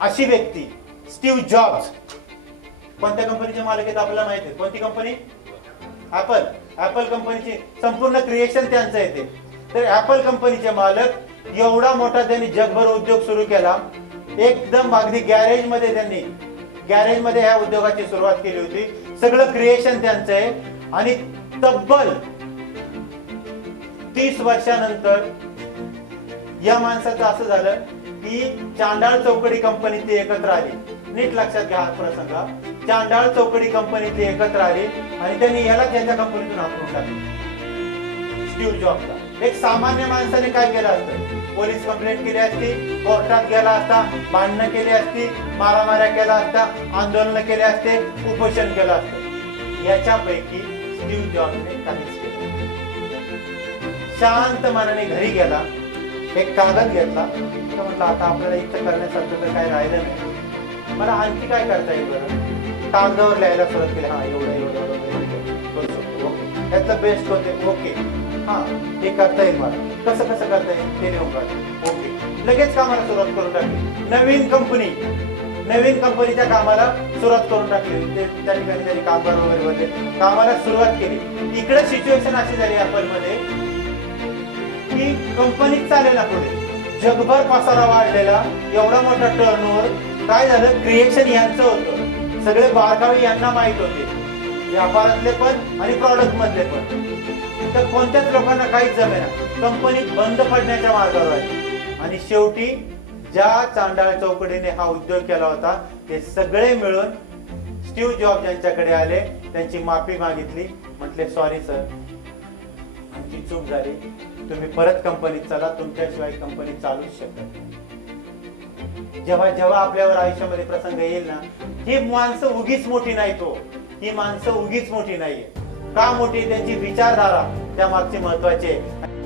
अशी व्यक्ती Steve jobs. कोणत्या कंपनीचे मालक आहेत आपल्याला माहिती आहे? कोणती कंपनी? ऍपल ऍपल कंपनीची संपूर्ण क्रिएशन त्यांचं येते तर ऍपल कंपनीचे मालक एवढा मोठा त्यांनी जगभर उद्योग सुरू केला. एकदम अगदी गॅरेजमध्ये त्यांनी गॅरेजमध्ये ह्या उद्योगाची सुरुवात केली होती. सगळं क्रिएशन त्यांचं आहे. आणि तब्बल तीस वर्षानंतर या माणसाचं असं झालं की चांडाळ चौकडी कंपनी ते एकत्र आली. नीट लक्षात घ्या हा प्रसंग. चांडाळ चौकडी कंपनी ते एकत्र आली आणि त्यांनी याला त्यांच्या कंपनीतून हाकलून टाकली. स्टीव्ह जॉबला एक सामान्य माणसाने काय केलं असतं? पोलीस कंप्लेंट केली असती कोर्टात गेला असता भांडणं केली असती मारामाऱ्या केला असता आंदोलन केले असते उपोषण केलं असतं. याच्यापैकी स्टीव्ह जॉबने काहीच केलं शांत मनाने घरी गेला. एक कागद घेतला तर म्हटलं आता आपल्याला इथं करण्यासारखं तर काही राहिलं नाही मला आणखी काय करता येईल बरं कागदावर लिहायला सुरुवात केली हा एवढं एवढं एवढं करू शकतो ओके यातलं बेस्ट होते ओके हा हे करता येईल मला कसं कसं करता येईल ते नेऊन काढ ओके लगेच कामाला सुरुवात करून टाकली नवीन कंपनी नवीन कंपनीच्या कामाला सुरुवात करून टाकली ते त्या ठिकाणी त्यांनी कामगार वगैरे होते कामाला सुरुवात केली इकडे सिच्युएशन अशी झाली आपण मध्ये की कंपनीच चालेल ना पुढे जगभर पसारा वाढलेला एवढा मोठा टर्नओव्हर काय झालं? क्रिएशन यांचं होतं. सगळे बारकावे यांना माहीत होते. व्यापारातले पण आणि प्रॉडक्ट मधले पण. तर कोणत्याच लोकांना काहीच जमेना. कंपनी बंद पडण्याच्या मार्गावर आहे. आणि शेवटी ज्या चांडाळ चौकडीने हा उद्योग केला होता ते सगळे मिळून स्टीव्ह जॉब यांच्याकडे आले. त्यांची माफी मागितली. म्हटले सॉरी सर जी चूक झाली तुम्ही परत कंपनीत चला तुमच्याशिवाय कंपनी चालूच शकत नाही. जेव्हा जेव्हा आपल्यावर आयुष्यामध्ये प्रसंग येईल ना ही माणसं उगीच मोठी नाही तो. ही माणसं उगीच मोठी नाहीये. का मोठी? त्यांची विचारधारा त्या मागची महत्वाची आहे.